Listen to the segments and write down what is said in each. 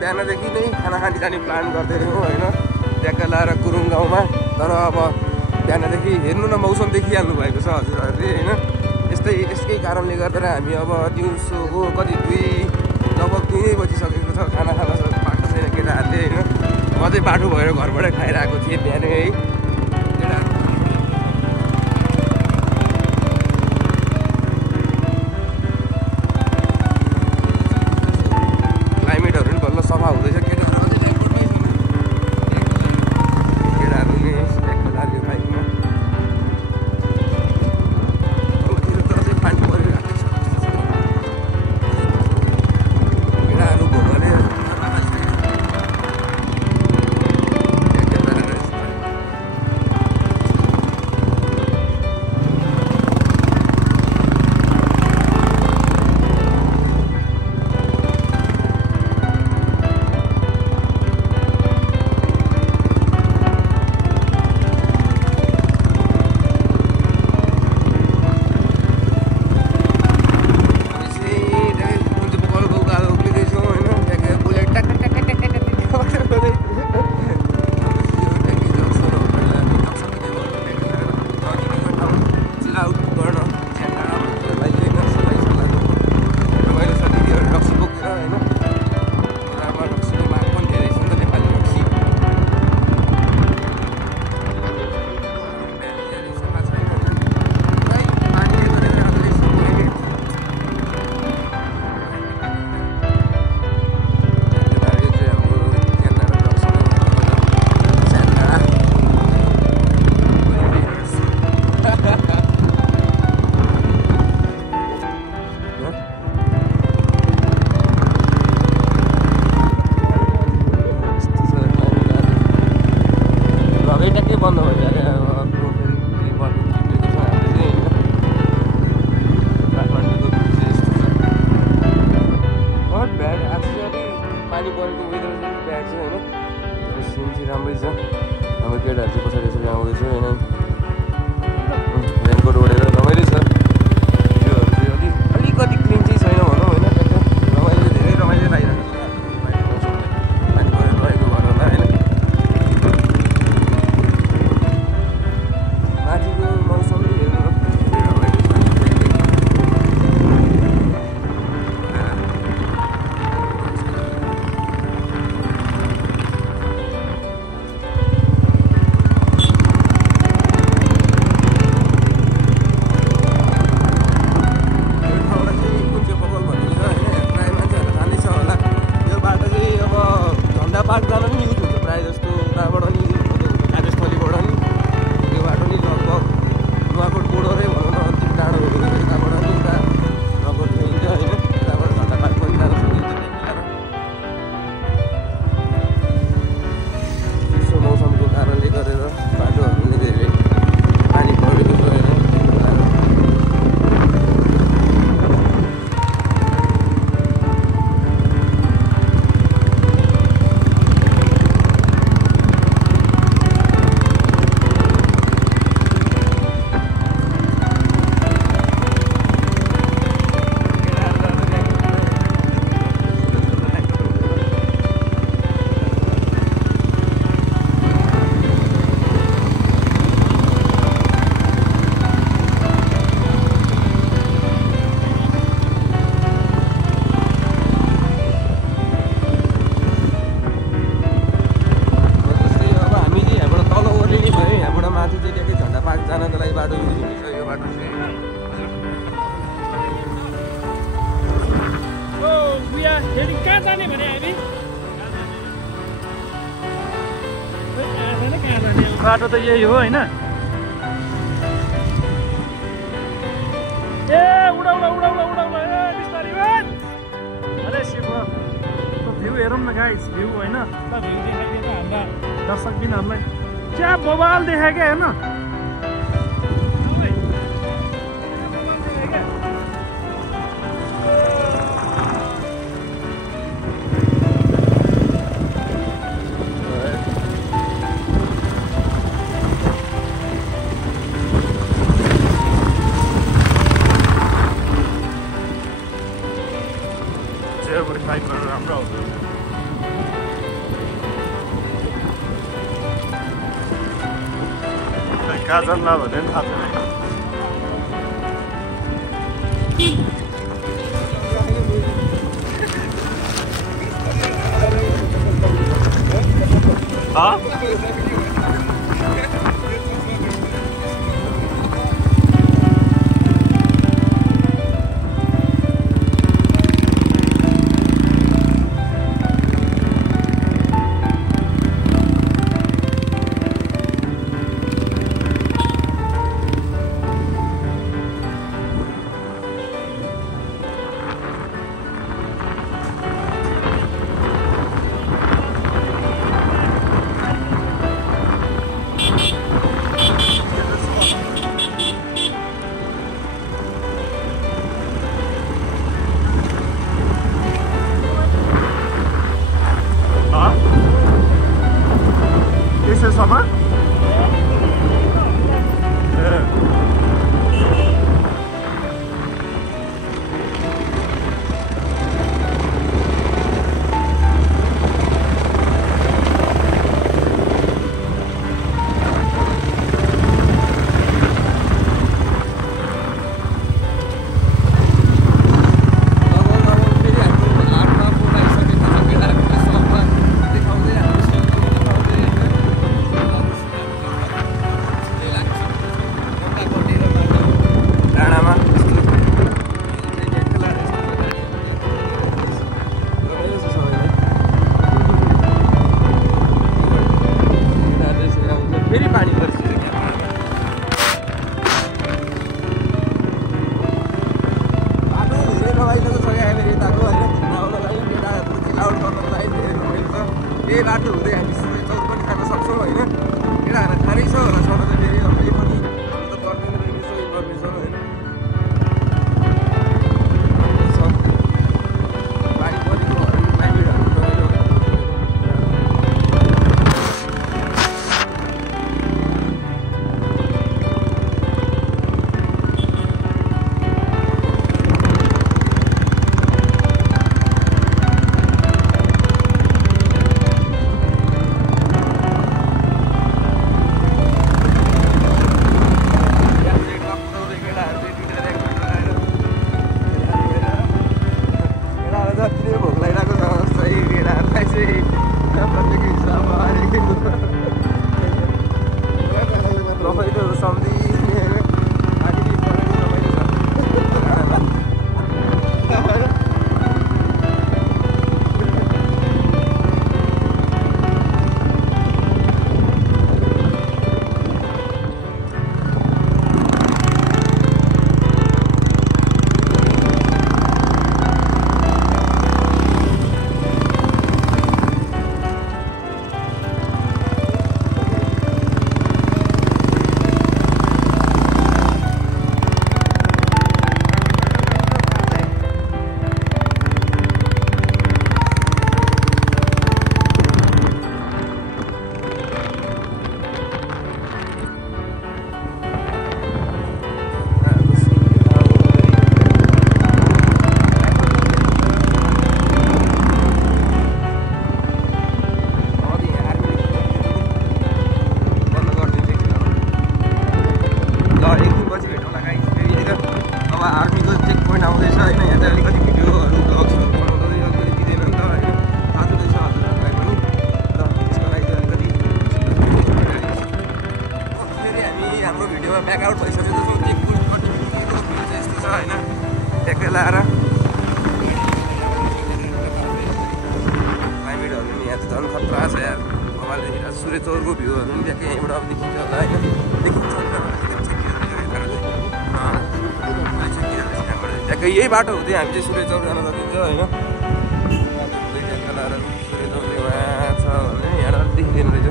बिहानदेखि नै खाना खाने जाने प्लान गर्दै थियौँ होइन, ट्याक्क लाएर गुरुङ गाउँमा। तर अब बिहानदेखि हेर्नु न मौसम देखिहाल्नु भएको छ हजुरहरूले होइन। यसकै कारणले गर्दा हामी अब दिउँसोको कति लगभग 2 बजिसकेको छ, खाना खान पाएको छैन केटाहरूले होइन। म चाहिँ बाटो भएर घरबाटै खाएर आएको थिएँ बिहानै है। क्लाइमेटहरू पनि बल्ल सफा हुँदैछ, केटाहरू नि ट्याक्क लाग्यो बाइकमा। बन्द भइहाल्यो अब फेरि बन्द टिपेको छ हामीले चाहिँ होइन। काठमाडौँको दृश्य यस्तो छ। बहुत ब्याड आज चाहिँ अलिक पानी परेको वेदर चाहिँ ब्याड छ होइन। तर सिन चाहिँ राम्रै छ। अब केटाहरू चाहिँ पछाडि यसरी आउँदैछ होइन। रेनकोट ओढेर रमाइलो छ। भिडियोहरू चाहिँ अलिकति क्लिन चाहिँ छैन भनौँ होइन। रमाइलो धेरै रमाइलो लागिरहेको छ। पानी परेर रहेको भएर होला होइन। माथिको मौसम हेर्नु धेरै रमाइलो छ। पार्क जान पनि युज हुन्छ प्रायः जस्तो उताबाट नि कार्यस्थलीबाट नि त्यो बाटो नि लगभग नुवाकोट बोर्डरै भनौँ न अन्तिम टाढो यताबाट नि उता लगभग हिँड्छ होइन। यताबाट झन्डा पार्क पनि जान सकिन्छ त्यहाँ चिसो मौसमको कारणले गरेर बाटोहरू नि धेरै पानी परेको छ होइन। जानको लागि बाटो युज हुनेछ यो बाटो चाहिँ। कहाँ जाने भने हामी बाटो त यही हो होइन। ए उडाउला उडाउला उडाउला ए बिस्तारै अरे शिव भ्यू हेरौँ न गाइस भ्यू होइन। भ्यू देखाइदिए त हाम्रा दर्शकबिनहरूलाई क्या बवाल देखायो क्या हेर्न। राम्रो कहाँ जान्ला भने थाहा छैन त्यसैसम्म यही बाटो हुँदै हामी चौर पनि खान सक्छौँ होइन केटाहरूलाई खानै छ होला सर फेरि अब यही पनि गर्दैन रहेछ इन्फर्मेसन होइन पानी परेको क्लाइमेटहरू ब्याकआउट भइसक्यो जस्तो टेकपुरपट्टि चाहिँ यस्तो छ होइन ट्याक्कै लाएर क्लाइमेटहरू नि यहाँ चाहिँ झन् खतरा छ यार मोबाइल देखिरहेको सूर्य चौरको भ्यूहरू पनि ट्याक्कै यहीँबाट अब देखिन्छ होला होइन देखिन्छ ट्याक्कै यही बाटो हुँदै हामी चाहिँ सूर्य चौर जान सकिन्छ होइन ट्याक्कै लाएर सूर्य चौर यहाँ छ भने यहाँ देखिँदैन रहेछ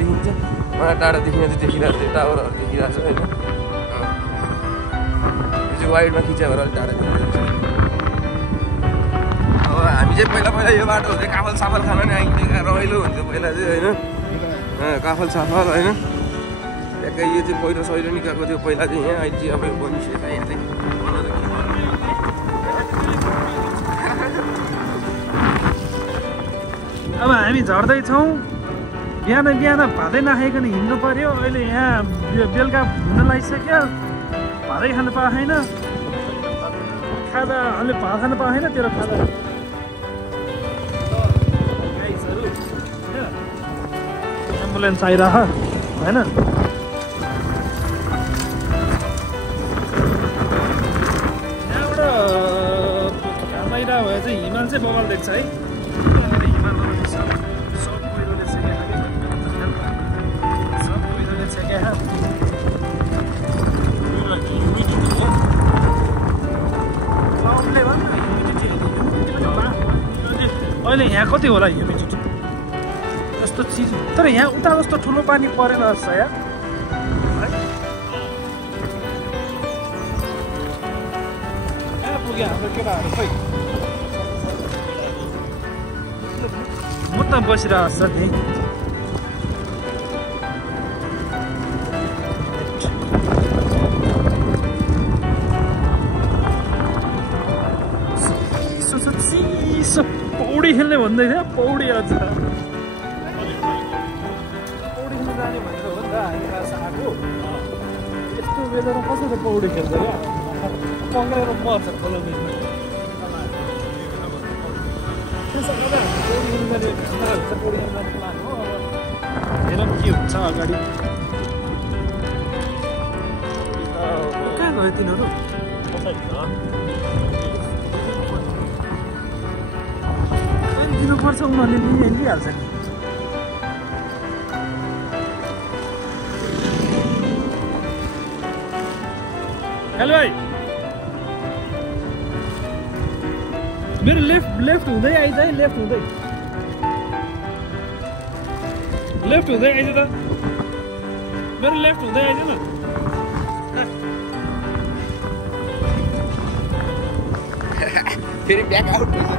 देखिन्छ मलाई टाढा देखिन चाहिँ देखिरहेको थियो टावरहरू देखिरहेको छ होइन यो चाहिँ वाइडमा खिच्या भएर अलिक टाढा देखिरहेको छ अब हामी चाहिँ पहिला यो बाटो हुँदै काफल साफल खान नि आइदिएको रमाइलो हुन्थ्यो पहिला चाहिँ होइन काफल साफल होइन ट्याक्कै यो चाहिँ पहिरो सहिरो निकालेको थियो पहिला चाहिँ यहाँ अहिले चाहिँ अब यो बनिसकेको छ यहाँ चाहिँ अब हामी झर्दैछौँ बिहान बिहान भातै नखाइकन हिँड्नु पर्यो। अहिले यहाँ बेलुका हुन लागिसक्यो, भातै खानु पाएन, खाजा अहिले भात खानु पाएन, तेरो खाजा गाइसहरू एम्बुलेन्स आइरह होइन। यहाँबाट घाम आइरह भए चाहिँ हिमाल चाहिँ बबाल देख्छ है। हिमालमा सब पहिरोले छेक्या अहिले यहाँ कति होला ह्युमिडिटी जस्तो चिज। तर यहाँ उता जस्तो ठुलो पानी परेन जस्तो यार है। पुग्यो हाम्रो केटाहरू खोइ म त बसिरहेको छ नि। पौडी खेल्ने भन्दै थियो, पौडी अझ पौडी खेल्न जाने भनेर हो नि त हामी आज आएको। यस्तो बेलामा कसरी पौडी खेल्छ क्या, पक्रेर मर्छ खोला बिचमा। त्यसो गर्दा पौडी खेल्न जाने पौडी खेल्न जाने प्लान हो। अब हेरौँ के हुन्छ अगाडि। कहाँ गयो तिनीहरू? दिनुपर्छ, उनीहरूले लिइहाल्छ नि। हेलो भाइ, मेरो लेफ्ट हुँदै आइज है, लेफ्ट हुँदै आइज त, मेरो लेफ्ट हुँदै आइज न। फेरि ब्याक आउट भइसक्यो।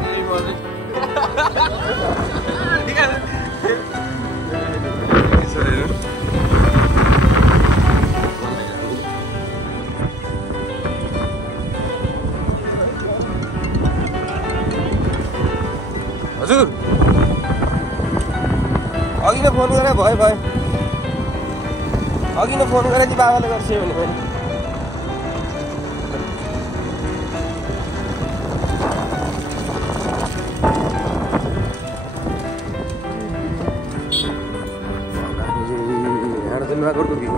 हजुर अघि नै फोन गरेँ, भयो अघि नै फोन गरेँ कि बाबाले गर्छ भने मैले। नुवाकोटको भ्यू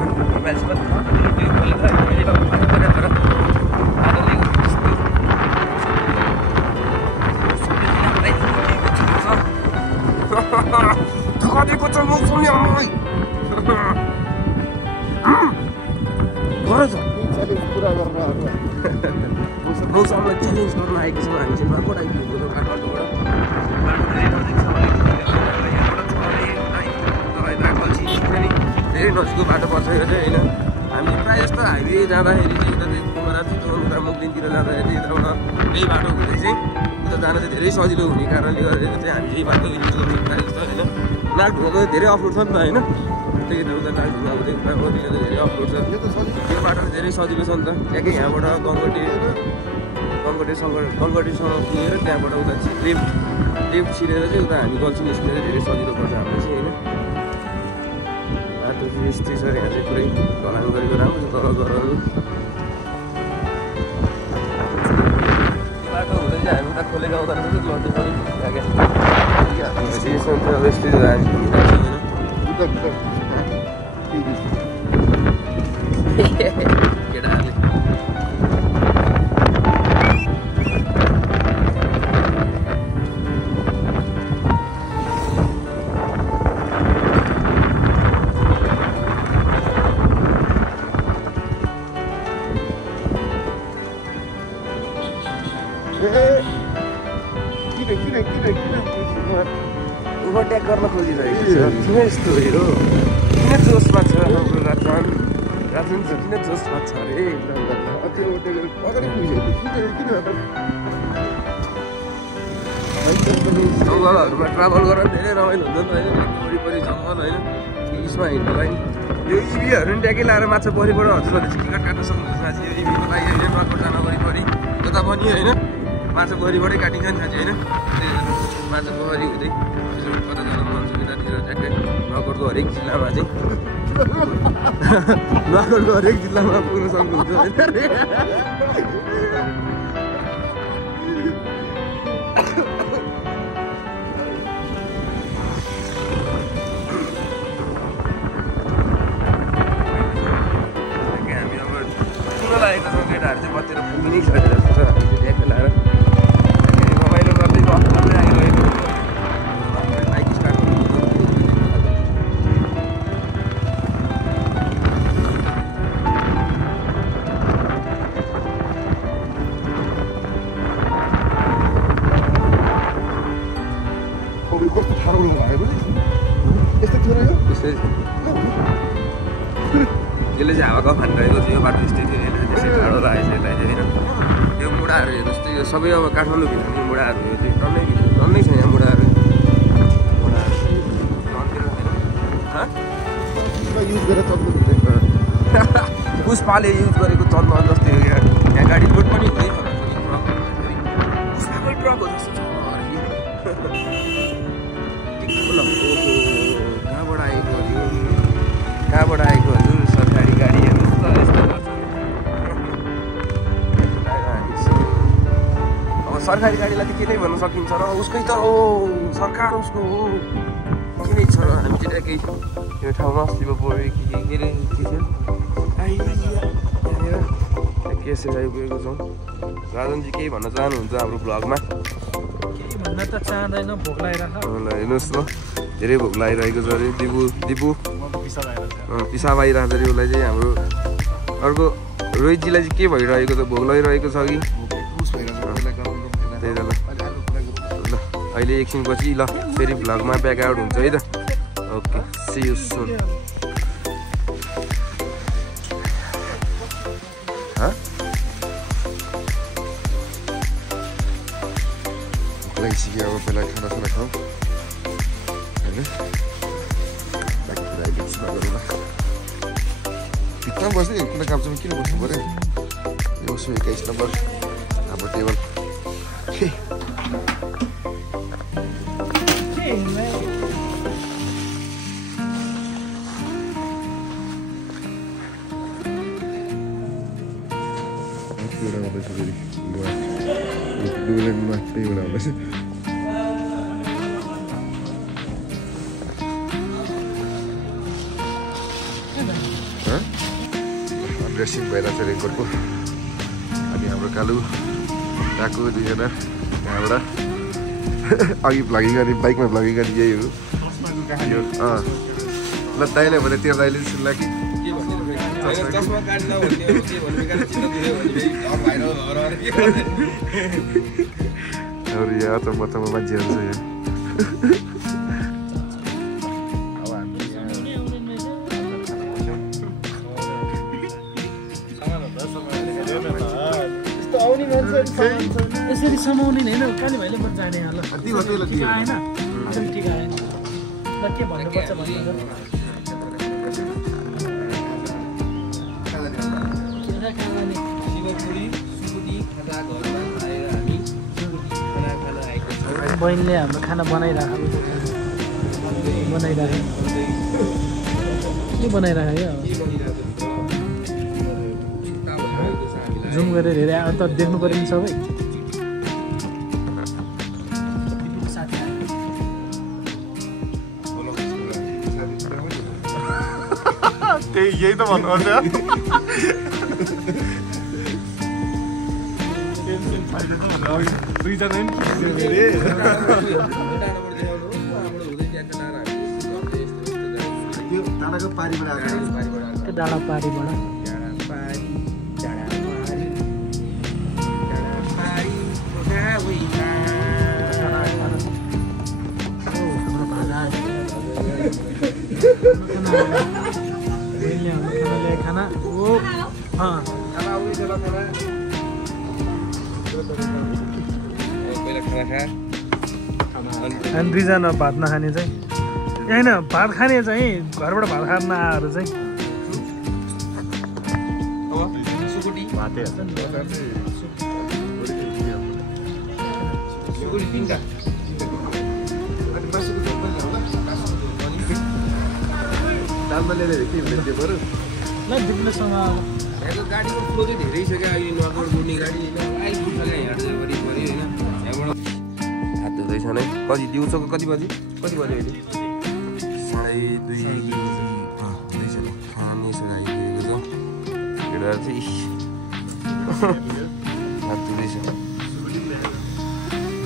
थकाएको छ मौसमले मलाई मौसमलाई च्यालेन्ज गर्न आएको छौँ हामी चाहिँ। नुवाकोट आइपुगेको काठमाडौँबाट धेरै नजिकको बाटो पर्छ यो चाहिँ होइन। हामी प्रायः जस्तो हाइवे जाँदाखेरि चाहिँ उता चाहिँ कुमारा चितवन उता मुगलिनतिर जाँदाखेरि यताबाट यही बाटो हुँदै चाहिँ उता जान चाहिँ धेरै सजिलो हुने कारणले गर्दा चाहिँ हामी यही बाटो युज गर्ने प्रायः जस्तो होइन। नागढुङ्गाको धेरै अफरोड छ नि त होइन, त्यही उता नागढुङ्गाको धेरै अफरोड छ। यो बाटो चाहिँ धेरै सजिलो छ नि त। ट्याक्कै यहाँबाट गङ्गटेसँग पुगेर त्यहाँबाट उता लेफ्ट छिरेर चाहिँ उता हामी गल्छी निस्किएर धेरै सजिलो पर्छ हाम्रो चाहिँ होइन। बाटो यस्तै छ यहाँ चाहिँ पुरै ढलाङ गरेको राम्रो छ तल घरहरू। बाटो हुँदै चाहिँ हामी उता खोले गाउँ जानु चाहिँ लड्दै पनि अब यस्तै हामी घुमिरहेको केटाहरूले। ओभरटेक गर्न खोजिरहेको छ। किन यस्तो हो, किन जोसमा छ हाम्रो राजन चाहिँ किन जोसमा छ अरे। जङ्गलहरूमा ट्राभल गरेर धेरै रमाइलो हुन्छ नि त होइन। वरिपरि जङ्गल होइन, यसमा हिँड्नलाई यो इभीहरू पनि ट्याकै लाएर माछा परिबाट हजुरहरूले चाहिँ टिकट काट्न सक्नुहुन्छ साँच्ची। यो इभीको लागि होइन, नुवाकोट जान वरिपरि जता पनि होइन माछा पोखरीबाटै काटिन्छ नि साँच्ची होइन। माछा पोखरी हुँदै कता जानु मन छ यतातिर ट्याक्कै नगरको हरेक जिल्लामा चाहिँ नगरको हरेक जिल्लामा पुग्न सक्नुहुन्छ हामी अब पुग्न लागेको छौँ केटाहरू चाहिँ कतिर पुग्नै छ जस्तो छ हामी चाहिँ ट्याक्कै लाएर रमाइलो गर्दै गफ गर्दै आइरहेको बाइक स्टार्ट कस्तो ठाडो लगाएको यस्तै थियो र यो त्यस्तै यसले चाहिँ हावाको फानिरहेको थियो यो बाटो यस्तै थियो होइन त्यसै ठाडो लागेको छ यसलाई चाहिँ होइन यो मुढाहरू हेर्नुहोस् त यो सबै अब काठमाडौँ भित्र नि मुढाहरू यो चाहिँ टन्नै छ यहाँ मुढाहरू युज गरेर चल्नु उस पाले युज गरेको चन्दन जस्तै हो यहाँ गाडी लोड पनि हुँदै छ ट्रक हो जस्तो छ कहाँबाट आएको हजुर कहाँबाट आएको हजुर सरकारी गाडी हेर्नुहोस् त यस्तो अब सरकारी गाडीलाई त के नै भन्न सकिन्छ र उसकै त हो सरकार उसको हो के नै छ र हामी चाहिँ ट्याक्कै यो ठाउँमा शिवपुरी के अरे के थियो यहाँनिर केसेस आइपुगेको छौँ राजनजी केही भन्न चाहनुहुन्छ हाम्रो ब्लगमा भन्न त चाहँदैन भोक लागिरहेको हेर्नुहोस् ल धेरै भोक लागिरहेको छ अरे दिपु पिसाब आइरहेको छ अरे उसलाई चाहिँ हाम्रो अर्को रोहितजीलाई चाहिँ के भइरहेको छ भोक लागिरहेको छ कि त्यही त ल अहिले एकछिनपछि ल फेरि भ्लगमा ब्याक आउट हुन्छ है त ओके सी यू सुन सिक्यो अब पहिला खानासाना खाउँ होइन भित्रमा बस्ने कुनै काप्चामा किन बस्नु पऱ्यो बस्नु 21 नम्बर हाम्रो टेबल ड्रेसिङ भइरहेको छ रेनकोटको अनि हाम्रो कालु गएको दुईजना यहाँबाट अघि भ्लगिङ गर्ने बाइकमा भ्लगिङ गर्ने यही हो यो ल दाइलाई भने त्यो दाइले सुन्ला कि अरू यहाँ अचम्म मान्छेहरू छ यहाँ यसरी समाउने होइन काली भाइले पनि जाने ल ठिक आएन ठिक आएन ल के भन्नुपर्छ भन्नु बहिनीले हाम्रो खाना बनाइराख्यो के बनाइराख्यो जुम गरेर हेरे अन्त देख्नु पऱ्यो नि सबै त्यही यही त भन्नुहुन्छ दुईजना डाँडाको पारीबाट डाँडा पारीबाट खाना अनि दुईजना भात नखाने चाहिँ होइन भात खाने चाहिँ घरबाट भात खान नआएर चाहिँ अन्त लिएर के हुने त्यो बरु ल डिप्रेसनमा यहाँको गाडीको फ्लो चाहिँ धेरै छ क्या अहिले नगरबाट गुड्ने गाडी होइन आइपुग्छ क्या यहाँ चाहिँ वरिपरि होइन यहाँबाट हात धुँदैछ नै कति दिउँसोको कति बजी अहिले 2:30 हुँदैछ नि खाने यसो आइपुगेको छ केटाहरू चाहिँ हात धुँदैछ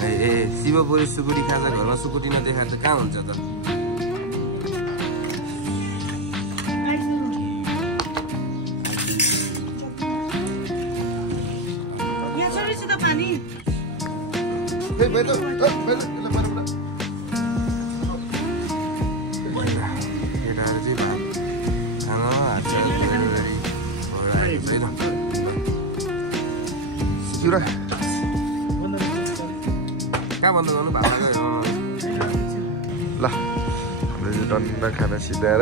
ए शिवपुरी सुकुटी खान्छ घरमा सुकुटी नदेखाएर त कहाँ हुन्छ त कहाँ बन्द गर्नु भाडा ल हामीले चाहिँ डन्ड खाना सिधाएर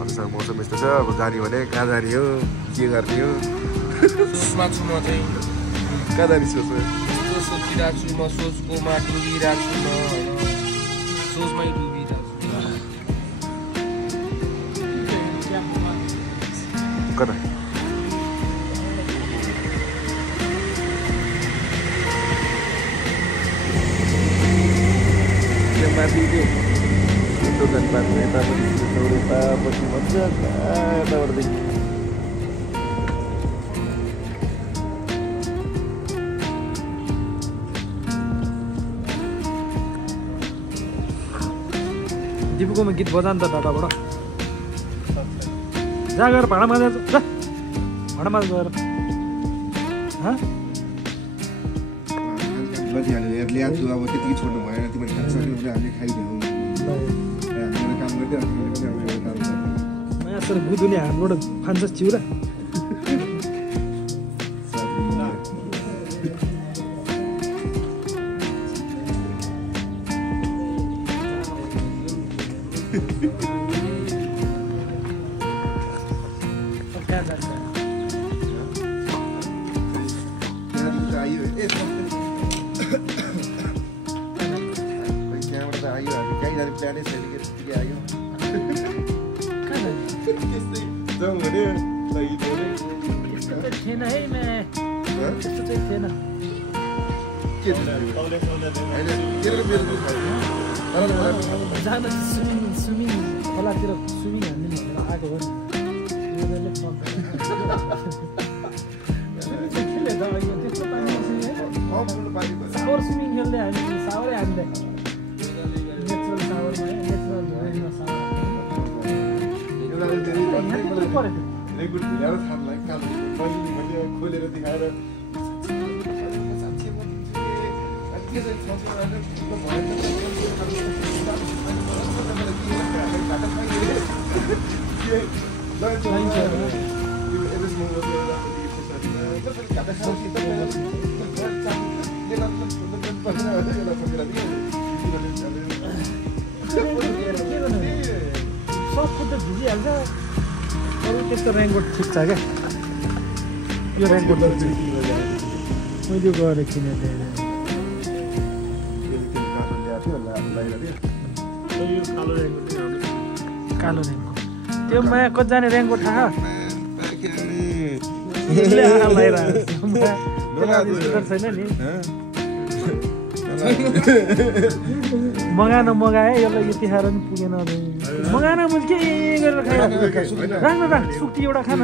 अरूसँग मौसम यस्तो छ अब जाने भने कहाँ जाने हो के गर्ने हो सोचमा छु म चाहिँ कहाँ जाने सोच सोचिरहेको छु म सोचकोमा डुबिरहेको छु म होइन सोचमै डुबिरहेको छु कता माथि दोकान बाटो यतापट्टि यतापट्टि भन्छ यताबाट देखि दिपुकोमा गीत बजा नि त दादाबाट जा गएर भाडा माझ भाडा माझ गएर बजिहाल्यो ल्याछु अब त्यतिकै छोड्नु भएन तिमीले खान सक्यो भने हामीले खाइदिउँ हामीले काम गर्दै सर बुधुले हातबाट फान्छ चिउरा जान स्विमिङ खोलातिर स्विमिङ हान्ने भनेर आएको हो सावर स्विमिङ खेल्दै हामी सावरै हान्दै नेचुरल सावरमा नेचुरल खोलेर देखाएर सब खुट्टा भिजिहाल्छ अरू त्यस्तो रेनकोट ठिक छ क्या यो रेनकोट मैले गएर किनेको कालो रेनकोट त्यो माया कतिजना रेनकोट थाहा छैन नि मगाए यसलाई यति खाएर पनि पुगेन मगाएन मैले के गरेर खाएर राख्न राख सुक्टी एउटा खान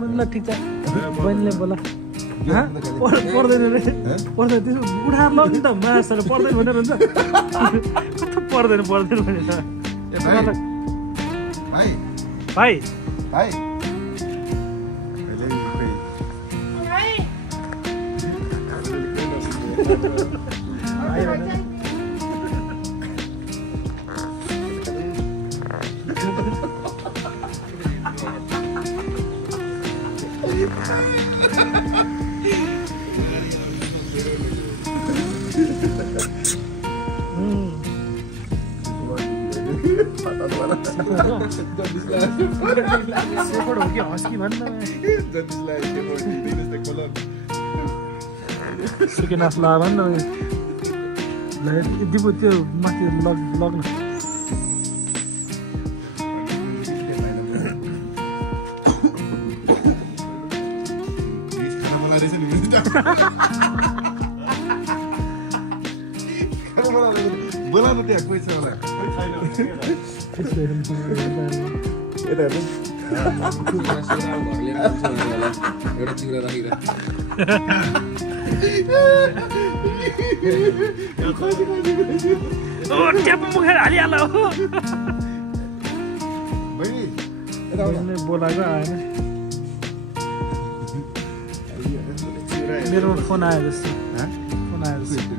मन ठिक छ बहिनीले बोला पर्दैन रे पर्दैन त्यसो उठाएर लग्नु त मासहरू पर्दैन भनेर हुन्छ कस्तो पर्दैन भनेर भाइ सेफोर्ड हो कि हस्की भन्न सुकेनास ला भन्न दिपु त्यो माथि लग्न बोला न त्यहाँ कोही छ होला यता हेर्नु एउटा चिउरा राखिरहेको ट्याप मुखेर हालिहाल हो बहिनी बोलाएको आएन मेरो फोन आयो जस्तो फोन आयो जस्तो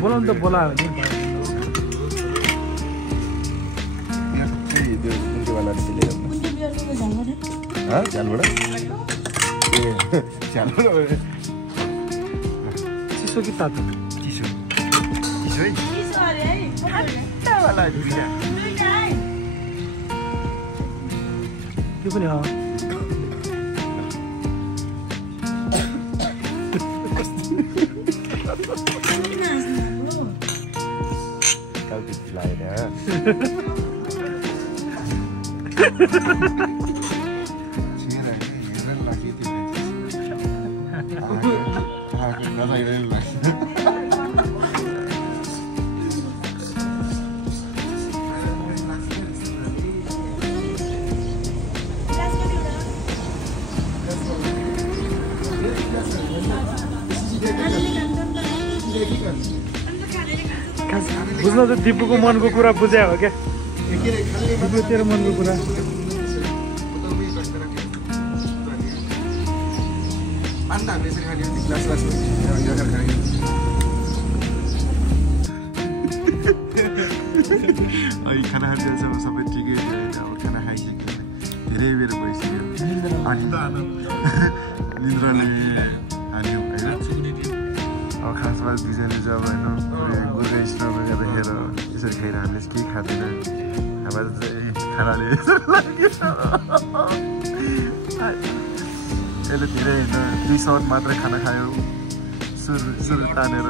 बोलाउनु त बोलायो चिसो कि तातो चिसो चिसो है त्यो पनि हो बुझ्न त दिपुको मनको कुरा बुझ्या हो क्या दिपु तेरो मनको कुरा खाना खान्छ सबै ठिकै थियो अब खाना खाइसक्यो धेरै बेर भइसक्यो निन्द्राले हाल्यो होइन अब खासमा दुईजनाले चाहिँ अब होइन गोर्खा स्टोरमा देखेर यसरी खाएर हामीले केही खाँदैन हाम्रो चाहिँ खानाले यसले धेरै होइन 3 सट मात्रै खाना खायो सुर तानेर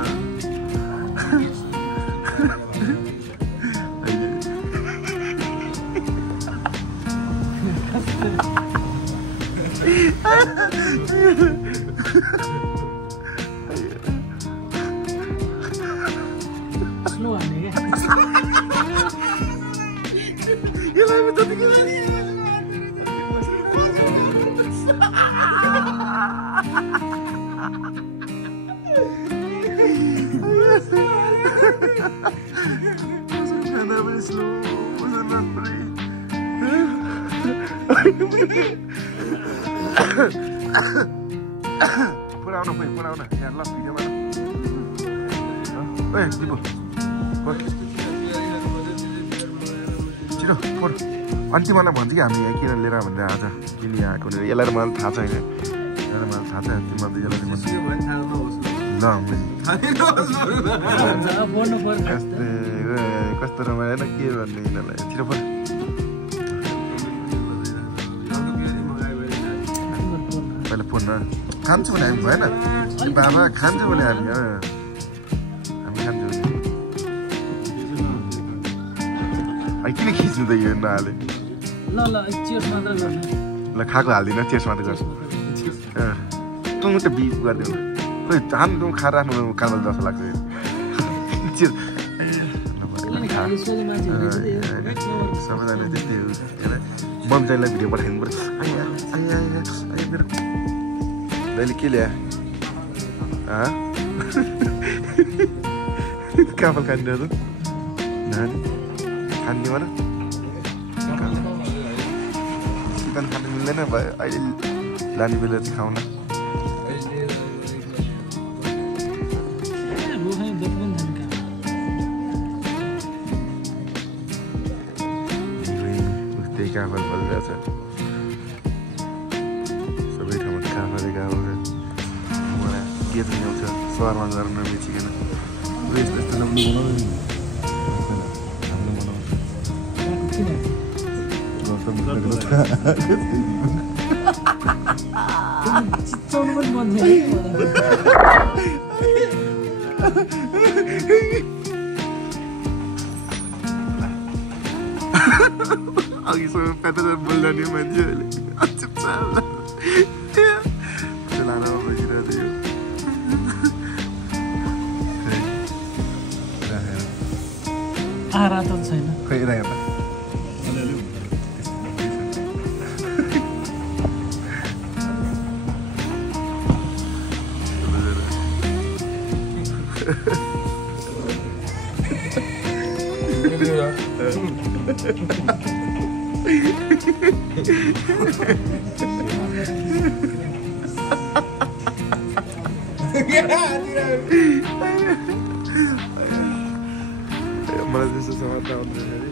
पुऱ्याउन यहाँ ल भिडियोमा दिपु छिटो फोर अन्ति मलाई भन्छ कि हामी यहाँ किन लिएर भनेर आज किन यहाँ आएको यसलाई मलाई थाहा छैन यसलाई मलाई थाहा छ तिमीलाई ल कस्तो रमाइलो होइन के भन्ने यिनीहरूलाई छिटो फोर पहिला फोन खान्छु भने हामी भएन बाबा खान्छु भने हामी खान्छु भने किन खिच्नु त यो नहाले ल खाएको हाल्दिनँ चेस मात्रै गर्छु तँ त बिफ गरिदिनु खोइ धान खाएर आफ्नो कालो जस्तो लाग्छ चिर सबैजना त्यस्तै हो मम चाहिँलाई भिडियो पठाइदिनु पर्छ मेरो मैले के ल्याए काफल खाने त नानी खाने भन चिकन खानु मिल्दैन भयो अहिले लाने बेला चाहिँ खाउन त्यही काफल फलिरहेछ सबै ठाउँमा काफले गएको मलाई के चाहिँ आउँछ सहरमा गएर नबेचिकन यस्तो यस्तो नम्बर चिच्चाउनु पनि मन छैन अघिसम्म प्याटर बोल्ने मान्छे अहिले लानामा बसिरहेको थियो रातो छैन खै राखेर मलाई त्यस्तो समात्न आउँदैन अरे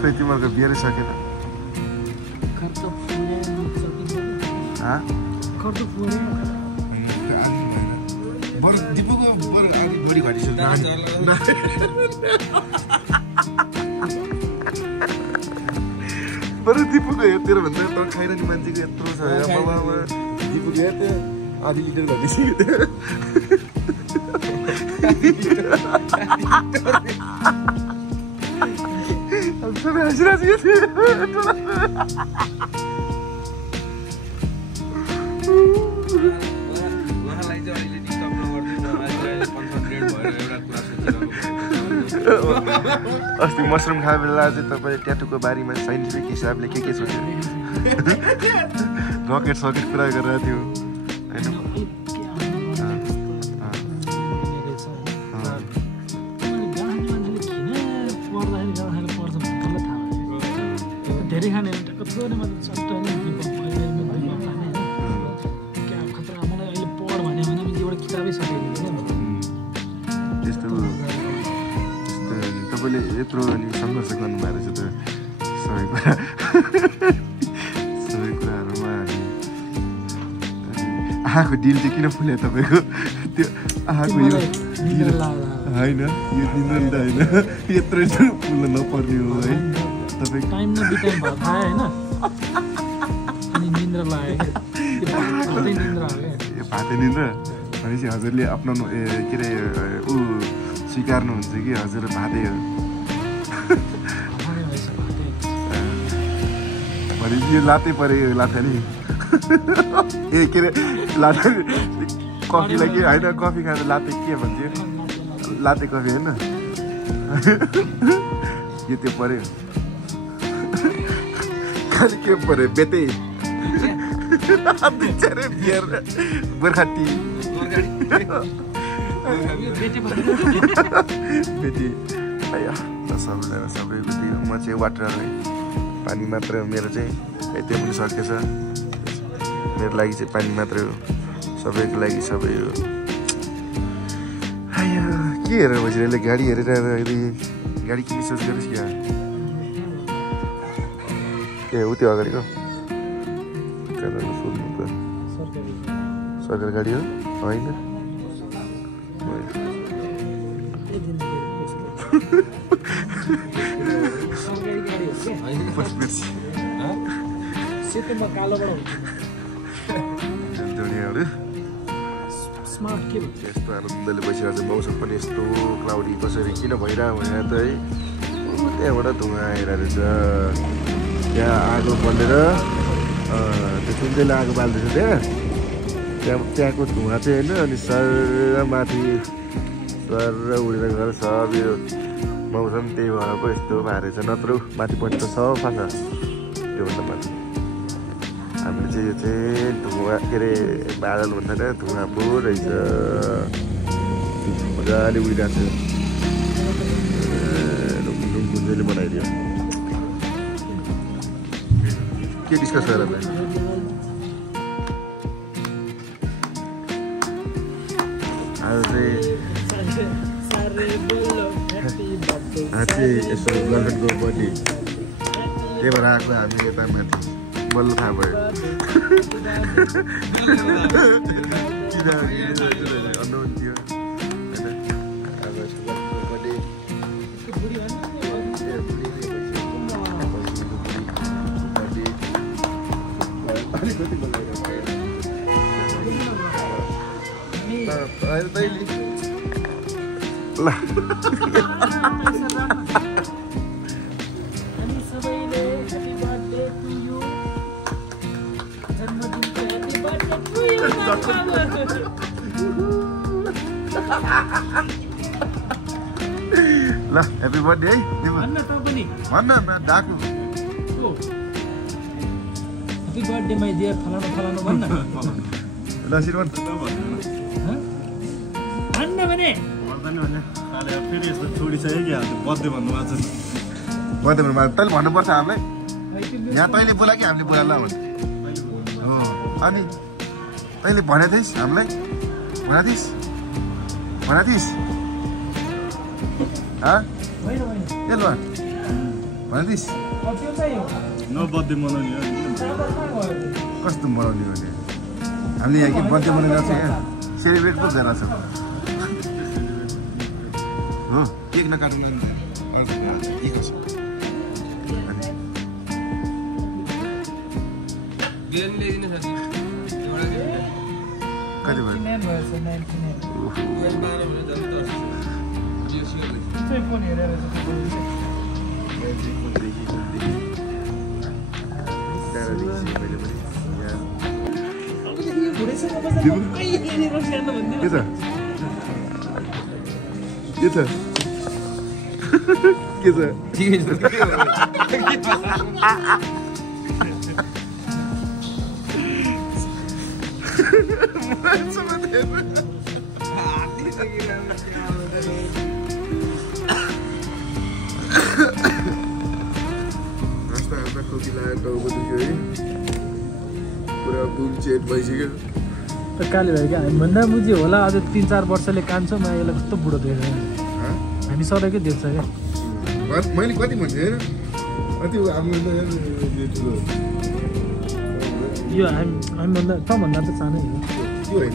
खै तिमीहरूको बिहारै सकेन बरु दिपुको बरु अलिक बढी घटिसक्यो बरु दिपुको हेरेर भन्दा त खाइरहने मान्छेको यत्रो छ बाबा दिपुको हेर्थ्यो आधी लिटर घटिसक्यो सबै हाँसिरहेको थियो अस्ति मसरुम खाए बेला चाहिँ तपाईँ ट्याटुको बारेमा साइन्टिफिक हिसाबले के सोच्यो रकेट सकेट कुरा गरिरहेको थियो धेरै खाने थोरै मात्र चट्टा खतरा मलाई अहिले पढ भन्यो भने मैले एउटा किताबै सकाइदिनु त्यस्तो तपाईँले यत्रो सङ्घर्ष गर्नुभएको रहेछ त सबै कुराहरूमा आँखाको डिल चाहिँ किन फुल्यो तपाईँको त्यो आँखाको यो होइन यो निन्द्रा त होइन यत्रो यत्रो फुल्न नपर्ने हो है तपाईँ टाइम नबिताइ भयो थाहा होइन अनि निन्द्रा लाग्यो निन्द्रा हो यो भाते निन्द्रा भनेपछि हजुरले अप्नाउनु के अरे ऊ स्वीकार्नुहुन्छ कि हजुर भाते हो भनेपछि यो लाते पऱ्यो यो लाथा नि ए के अरे लाते कफीलाई के होइन कफी खाँदा लाते के भन्छ लाते कफी होइन यो त्यो पऱ्यो खालि के पऱ्यो बेते बिचारे बियर गोर्खा टी बेटी आया सबैजना सबैको त्यो म चाहिँ वाटर है पानी मात्र हो मेरो चाहिँ यति पनि सकेछ मेरो लागि चाहिँ पानी मात्रै हो सबैको लागि सबै हो आया के हेरेर बसेर यसले गाडी हेरेर अहिले गाडी किन्ने सोच गरेस् क्या ए ऊ त्यो अगाडिको सोध्नु त सरकारी गाडी हो होइन यस्तो आनन्दले बसिरहेको छ मौसम पनि यस्तो क्लाउडी कसरी किन भइरहेको भनेर त है त्यहाँबाट धुवा आइरहेको रहेछ त्यहाँ आगो बलेर त्यो जुन चाहिँले आगो बाल्दैछ त्यहाँको धुवा चाहिँ होइन अनि सर माथि सर उडेर गएर सब यो मौसम त्यही भएर पो यस्तो भएको रहेछ नत्र माथिपट्टि त सफा छ त्योभन्दा माथि हामीले चाहिँ यो चाहिँ धुवा के अरे बादल भन्छ होइन धुवा पो रहेछ मजाले उडिरहेको छ गुन्जेले बनाइदियो के डिस्कस गरेर आज चाहिँ यसो गर्लफ्रेन्डको बर्थडे त्यही भएर आएको हामी यता माथि बल्ल थाहा भयो अननोन थियो ल ल ह्याप्पी बर्थडे है भन्न डाकु ह्याप्पी बर्थडे माइ डियर फलानु भन्न ल श्रीमान भन्न भने फेरि यस्तो छोडिसक्यो कि हाम्रो बर्थडे भन्नुभएको छ बर्थडे भन्नु तैँले भन्नुपर्छ हामीलाई यहाँ तैँले बोला कि हामीले बोला ल हो अनि तैँले भनेको थिइस् हामीलाई भनेको थिइस् के ल भनेको थिइस् न बर्थडे मनाउने हो कस्तो मनाउने हो भने हामीले यहाँ कि बर्थडे मनाइरहेको छ यहाँ सेलिब्रेट पो गरिरहेको छ हो केक नकाट्नु कति भयो के छ काले भयो क्या हामीभन्दा मुजी होला अझ 3-4 वर्षले कान्छौँ म यसलाई कस्तो बुढो देख्छ हामी सधैँकै देख्छ क्या मैले कति भन्छु यो हामीभन्दा तँभन्दा त सानै हो त्यो होइन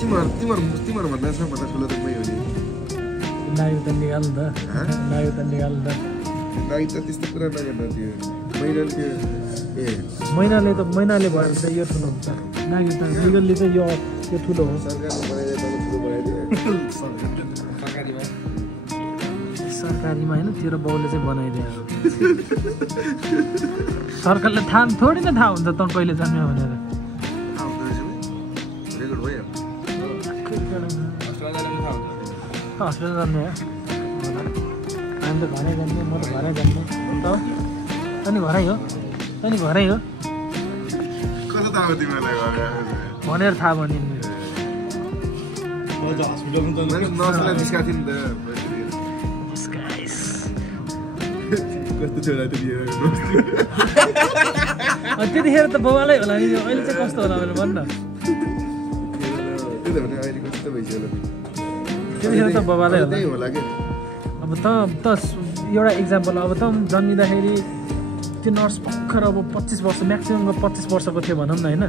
तिमीहरूभन्दा सबभन्दा ठुलो त मै हो नि नायो त निकाल्नु त नाइ त त्यस्तो कुरा नगर्न त्यो महिनाले भएर त यो ठुलो हुन्छ नागी त लिगलले चाहिँ यो ठुलो हो सरकारीमा होइन तेरो बाउले चाहिँ बनाइदियो सरकारले थोरै न थाहा हुन्छ त कहिले जन्म्यो भनेर हस्पिटल जन्म्यो हामी त घरै जन्म्यो म त घरै जन्मेँ त अनि घरै हो भनेर थाहा भयो नि त्यतिखेर त बाबालाई होला नि अहिले चाहिँ कस्तो होला भनेर भन्न त्यतिखेर त बाबालाई होला अब त एउटा इक्जाम्पल अब त जन्मिँदाखेरि त्यो नर्स भर्खर अब 25 वर्ष म्याक्सिमम 25 वर्षको थियो भनौँ न होइन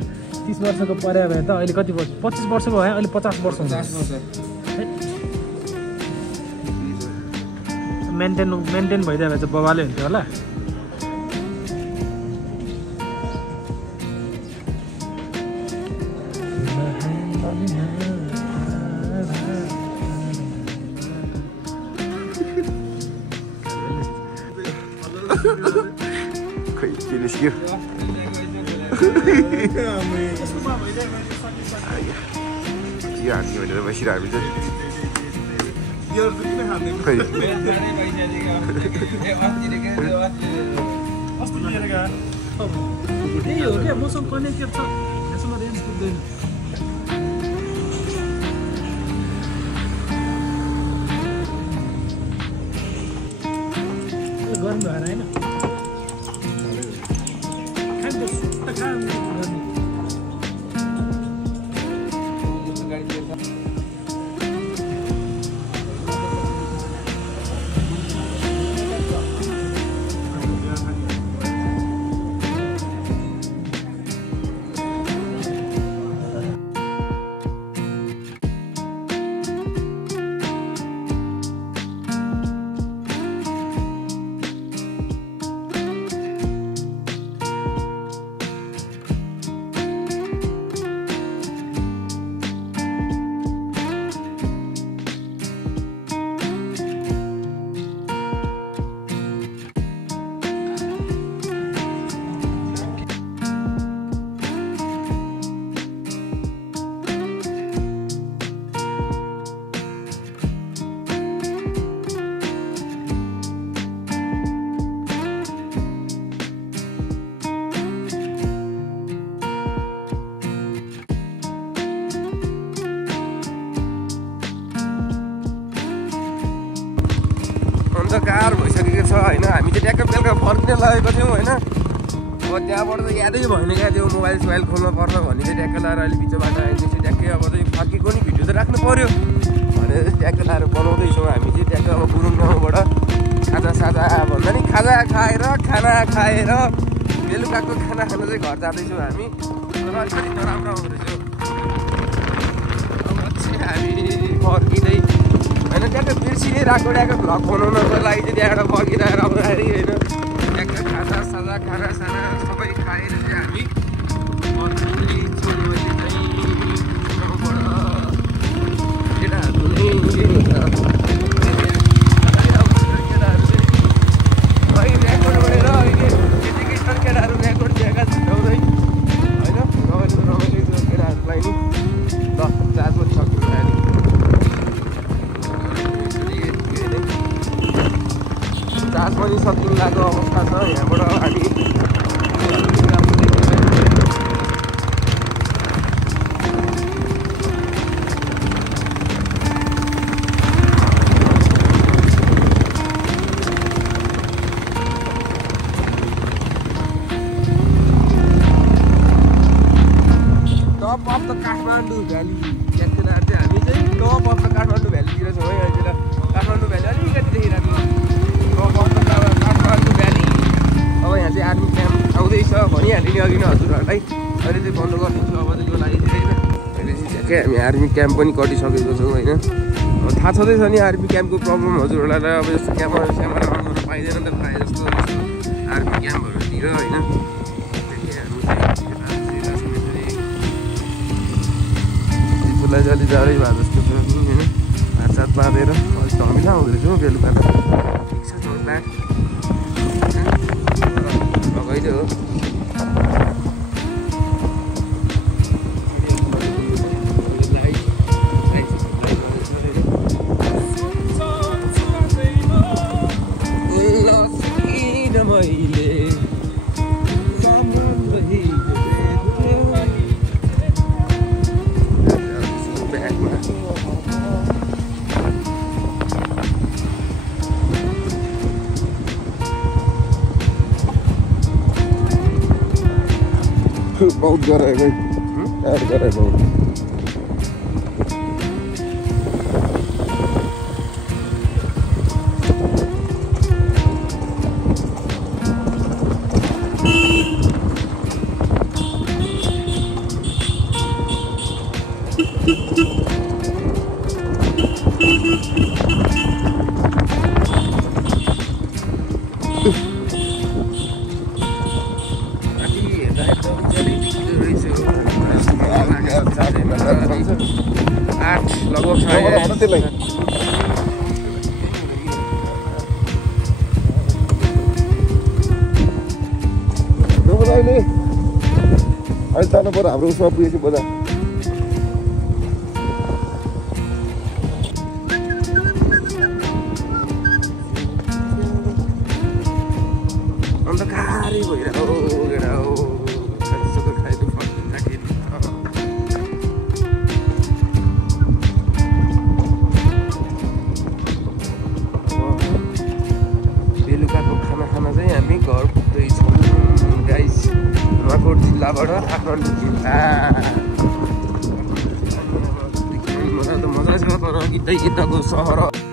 30 वर्षको परे भए त अहिले कति वर्ष 25 वर्षको भयो अहिले 50 वर्ष हुन्छ मेन्टेन भइदियो भने चाहिँ बाबाले हुन्थ्यो होला खै के निस्क्यो के हान्ने भनेर बसिरह हामी चाहिँ खै त्यही हो क्या मसँग कनेक्टेड छ यसमा रेन्ज पुग्दैन गर्नु भएर होइन कार भइसकेको छ होइन हामी चाहिँ ट्याक्क बेलुका फर्किने लागेको थियौँ होइन अब त्यहाँबाट त यादै भएन क्या त्यो मोबाइल सोबाइल खोल्नु पर्छ भन्ने चाहिँ ट्याक्क लाएर अहिले बिचो बाटो आइदिएपछि ट्याक्कै अब चाहिँ फर्केको नि भिडियो त राख्नु पऱ्यो भनेर ट्याक्क लाएर बनाउँदैछौँ हामी चाहिँ ट्याक्क अब गुरुङ गाउँबाट खाजा साजा भन्दा नि खाजा खाएर खाना खाएर बेलुकाको खाना खान चाहिँ घर जाँदैछौँ हामी तर अलिकति नराम्रो आउँदो रहेछ अब चाहिँ हामी फर्किँदै होइन ट्याक्क बिर्सिरहेको ट्याक्क भ्लग बनाउनको लागि चाहिँ त्यहाँबाट फर्किरहेर आउँदाखेरि होइन ट्याक्क खाजा साजा खाना साना सबै खाएर चाहिँ हामी फर्किँदैछौँ अहिले चाहिँ गाउँबाट केटाहरू नै केटाहरू चाहिँ अहिले रेकर्ड गरेर अहिले त्यतिकै केटाहरू रेकर्ड दिएका छुट्याउँदै होइन रमाइलो केटाहरूलाई नि ल चार्ज पनि सक्नु नि चार्ज पनि सकिनु लागेको अवस्था छ यहाँबाट हामी top of the Kathmandu valley त्यतिखेर चाहिँ हामी चाहिँ टप अफ द काठमाडौँ भ्यालीतिर छौँ है अहिले काठमाडौँ भ्याली अलिकति देखिरहेको top of the Kathmandu valley अब यहाँ चाहिँ आर्मी क्याम्प आउँदैछ भनिहालेँ नि अघि नै हजुरहरूलाई अहिले चाहिँ बन्द गरिदिन्छु अब चाहिँ यो लागि चाहिँ होइन अहिले चाहिँ ठ्याक्कै हामी आर्मी क्याम्प पनि कटिसकेको छौँ होइन थाहा छँदैछ नि आर्मी क्याम्पको प्रब्लम हजुरहरूलाई अब यस्तो क्याम्पहरू स्यामहरू आउनु पाइँदैन नि त प्रायः जस्तो आर्मी क्याम्पहरूतिर होइन चाहिँ अलि जाडै भए जस्तो छ नि होइन हातसात बाँधेर अलिक धमिलो आउँदो रहेछ हौ बेलुका त ठिक छ जोडला लगाइदियो हो बहुत गरम है भाई यार गरम बहुत आउने अहिले तल पर हाम्रो उसमा पुगेपछि बजार अन्धकारी भइरहेको केटा हो खाइसक्यो खाइदियो फर्किँदाखेरि बेलुकाको खाना खान चाहिँ हामी घर पुग्दैछौँ गाइस नुवाकोट जिल्लाबाट काठमाडौँ जिल्ला मलाई त मजा छ तर गिद्दै गिद्दाको सहर